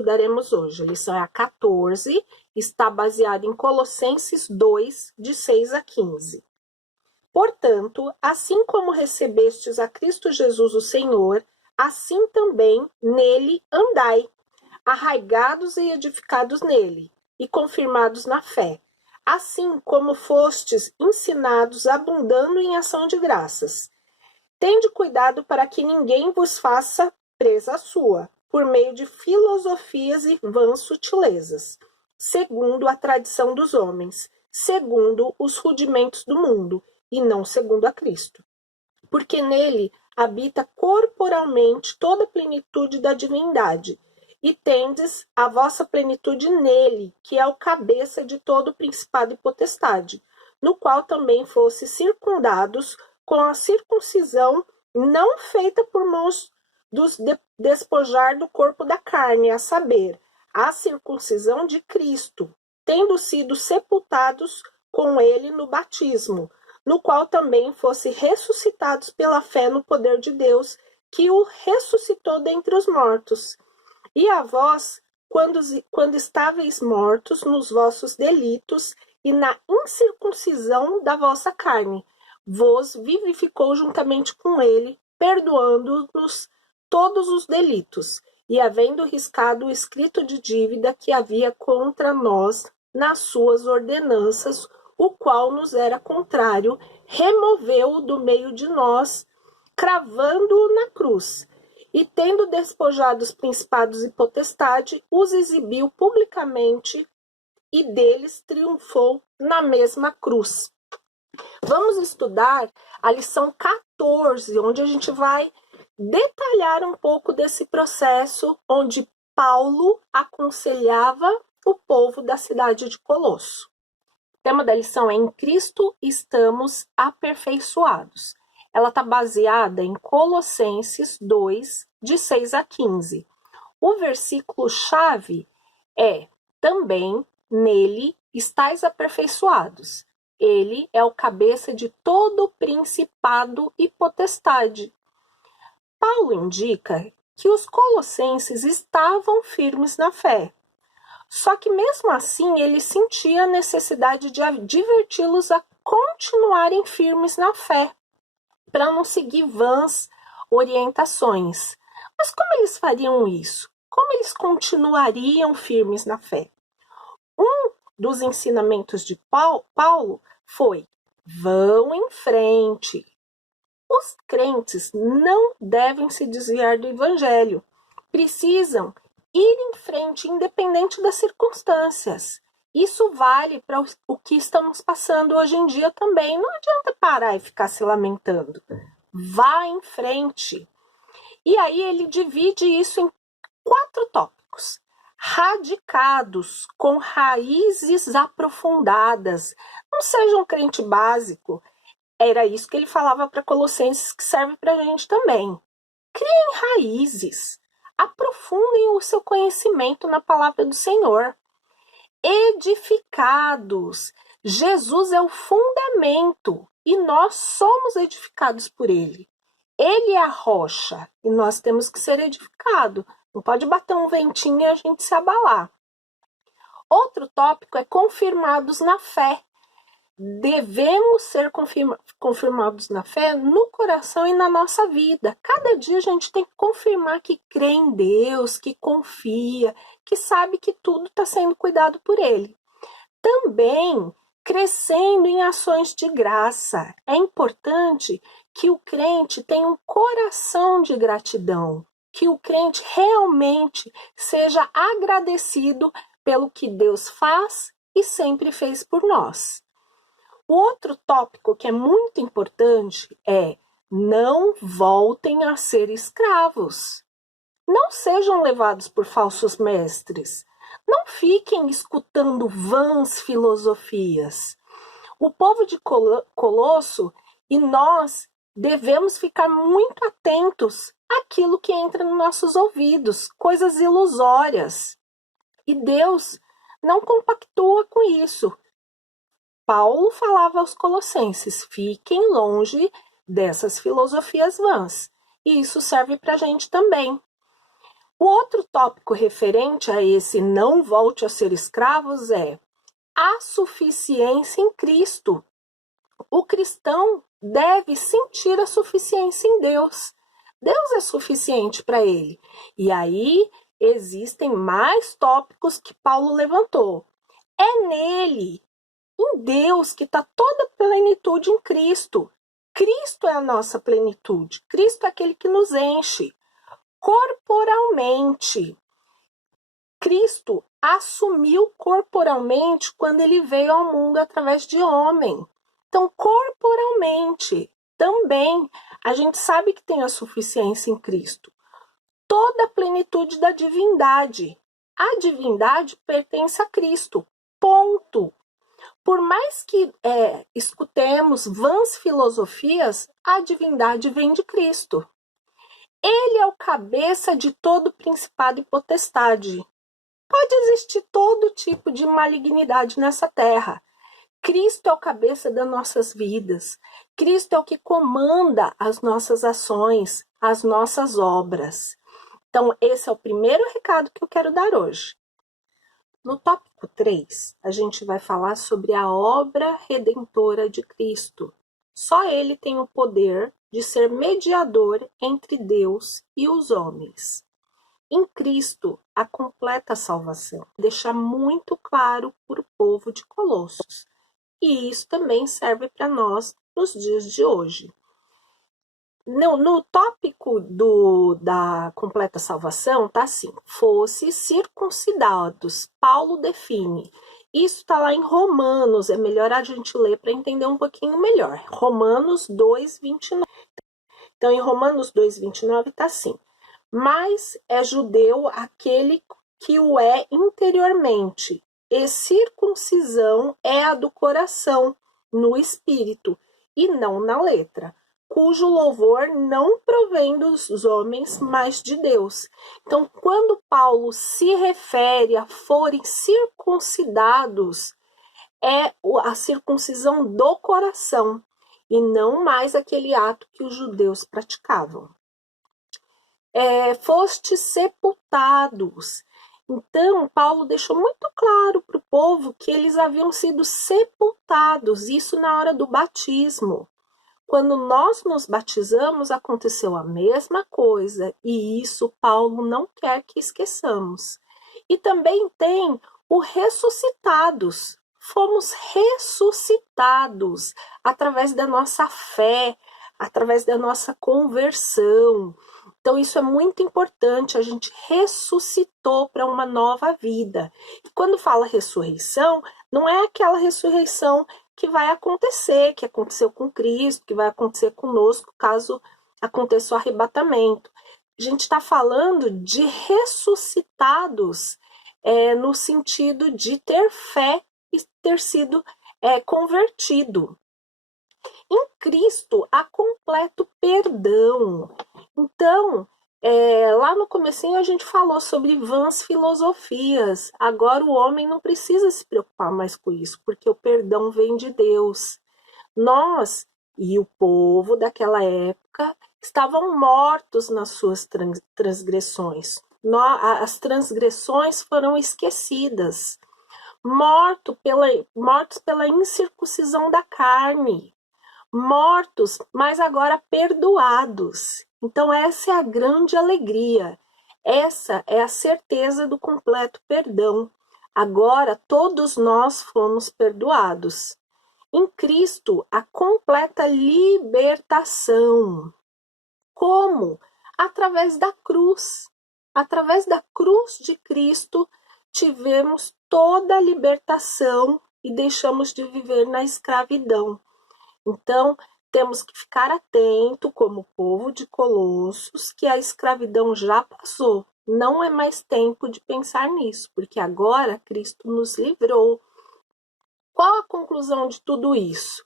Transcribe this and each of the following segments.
estudaremos hoje. A lição é a 14, está baseada em Colossenses 2, de 6 a 15. Portanto, assim como recebestes a Cristo Jesus o Senhor, assim também nele andai, arraigados e edificados nele, e confirmados na fé, assim como fostes ensinados, abundando em ação de graças. Tende cuidado para que ninguém vos faça presa sua, por meio de filosofias e vãs sutilezas, segundo a tradição dos homens, segundo os rudimentos do mundo, e não segundo a Cristo. Porque nele habita corporalmente toda a plenitude da divindade, e tendes a vossa plenitude nele, que é o cabeça de todo o principado e potestade, no qual também fostes circundados com a circuncisão não feita por mãos dos despojar do corpo da carne, a saber, a circuncisão de Cristo, tendo sido sepultados com ele no batismo, no qual também fosse ressuscitados pela fé no poder de Deus, que o ressuscitou dentre os mortos. E a vós, quando estáveis mortos nos vossos delitos e na incircuncisão da vossa carne, vos vivificou juntamente com ele, perdoando-nos todos os delitos, e havendo riscado o escrito de dívida que havia contra nós nas suas ordenanças, o qual nos era contrário, removeu-o do meio de nós, cravando-o na cruz. E tendo despojado os principados e potestade, os exibiu publicamente e deles triunfou na mesma cruz. Vamos estudar a lição 14, onde a gente vai detalhar um pouco desse processo onde Paulo aconselhava o povo da cidade de Colosso. O tema da lição é Em Cristo estamos aperfeiçoados. Ela está baseada em Colossenses 2, de 6 a 15. O versículo-chave é: também nele estáis aperfeiçoados. Ele é o cabeça de todo principado e potestade. Paulo indica que os colossenses estavam firmes na fé. Só que mesmo assim ele sentia a necessidade de adverti-los a continuarem firmes na fé, para não seguir vãs orientações. Mas como eles fariam isso? Como eles continuariam firmes na fé? Um dos ensinamentos de Paulo foi: vão em frente. Os crentes não devem se desviar do evangelho. Precisam ir em frente, independente das circunstâncias. Isso vale para o que estamos passando hoje em dia também. Não adianta parar e ficar se lamentando. Vá em frente. E aí ele divide isso em 4 tópicos. Radicados, com raízes aprofundadas. Não seja um crente básico. Era isso que ele falava para Colossenses, que serve para a gente também. Criem raízes. Aprofundem o seu conhecimento na palavra do Senhor. Edificados. Jesus é o fundamento e nós somos edificados por ele. Ele é a rocha e nós temos que ser edificados. Não pode bater um ventinho e a gente se abalar. Outro tópico é confirmados na fé. Devemos ser confirmados na fé no coração e na nossa vida. Cada dia a gente tem que confirmar que crê em Deus, que confia, que sabe que tudo está sendo cuidado por Ele. Também crescendo em ações de graça. É importante que o crente tenha um coração de gratidão, que o crente realmente seja agradecido pelo que Deus faz e sempre fez por nós. O outro tópico que é muito importante é: não voltem a ser escravos. Não sejam levados por falsos mestres. Não fiquem escutando vãs filosofias. O povo de Colosso e nós devemos ficar muito atentos àquilo que entra nos nossos ouvidos, coisas ilusórias. E Deus não compactua com isso. Paulo falava aos colossenses: fiquem longe dessas filosofias vãs. E isso serve para a gente também. O outro tópico referente a esse não volte a ser escravos é a suficiência em Cristo. O cristão deve sentir a suficiência em Deus. Deus é suficiente para ele. E aí existem mais tópicos que Paulo levantou. É nele, em Deus, que está toda a plenitude em Cristo. Cristo é a nossa plenitude. Cristo é aquele que nos enche corporalmente. Cristo assumiu corporalmente quando ele veio ao mundo através de homem. Então, corporalmente, também, a gente sabe que tem a suficiência em Cristo. Toda a plenitude da divindade. A divindade pertence a Cristo. Ponto. Por mais que escutemos vãs filosofias, a divindade vem de Cristo. Ele é o cabeça de todo principado e potestade. Pode existir todo tipo de malignidade nessa terra. Cristo é o cabeça das nossas vidas. Cristo é o que comanda as nossas ações, as nossas obras. Então, esse é o primeiro recado que eu quero dar hoje. No tópico 3, a gente vai falar sobre a obra redentora de Cristo. Só ele tem o poder de ser mediador entre Deus e os homens. Em Cristo, a completa salvação. Deixar muito claro para o povo de Colossos. E isso também serve para nós nos dias de hoje. No tópico da completa salvação, tá assim: fosse circuncidados. Paulo define. Isso está lá em Romanos, é melhor a gente ler para entender um pouquinho melhor. Romanos 2:29. Então, em Romanos 2:29 está assim: mas é judeu aquele que o é interiormente, e circuncisão é a do coração, no espírito, e não na letra, cujo louvor não provém dos homens, mas de Deus. Então, quando Paulo se refere a forem circuncidados, é a circuncisão do coração, e não mais aquele ato que os judeus praticavam. Fostes sepultados. Então, Paulo deixou muito claro para o povo que eles haviam sido sepultados, isso na hora do batismo. Quando nós nos batizamos, aconteceu a mesma coisa, e isso Paulo não quer que esqueçamos. E também tem o ressuscitados. Fomos ressuscitados através da nossa fé, através da nossa conversão. Então, isso é muito importante, a gente ressuscitou para uma nova vida. E quando fala ressurreição, não é aquela ressurreição que vai acontecer, que aconteceu com Cristo, que vai acontecer conosco, caso aconteça o arrebatamento. A gente está falando de ressuscitados no sentido de ter fé e ter sido convertido. Em Cristo há completo perdão. Então, lá no comecinho a gente falou sobre vãs filosofias. Agora o homem não precisa se preocupar mais com isso, porque o perdão vem de Deus. Nós e o povo daquela época estavam mortos nas suas transgressões. As transgressões foram esquecidas. Mortos pela incircuncisão da carne. Mortos, mas agora perdoados. Então, essa é a grande alegria. Essa é a certeza do completo perdão. Agora, todos nós fomos perdoados. Em Cristo, a completa libertação. Como? Através da cruz. Através da cruz de Cristo, tivemos toda a libertação e deixamos de viver na escravidão. Então, temos que ficar atento, como povo de Colossos, que a escravidão já passou. Não é mais tempo de pensar nisso, porque agora Cristo nos livrou. Qual a conclusão de tudo isso?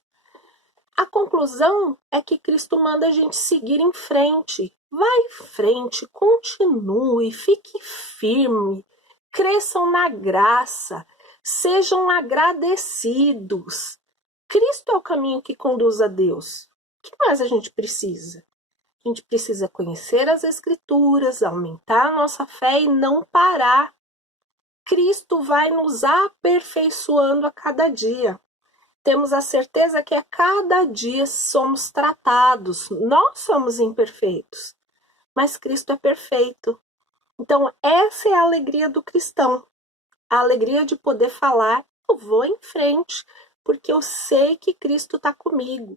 A conclusão é que Cristo manda a gente seguir em frente. Vai em frente, continue, fique firme, cresçam na graça, sejam agradecidos. Cristo é o caminho que conduz a Deus. O que mais a gente precisa? A gente precisa conhecer as Escrituras, aumentar a nossa fé e não parar. Cristo vai nos aperfeiçoando a cada dia. Temos a certeza que a cada dia somos tratados. Nós somos imperfeitos, mas Cristo é perfeito. Então, essa é a alegria do cristão. A alegria de poder falar, eu vou em frente, porque eu sei que Cristo está comigo.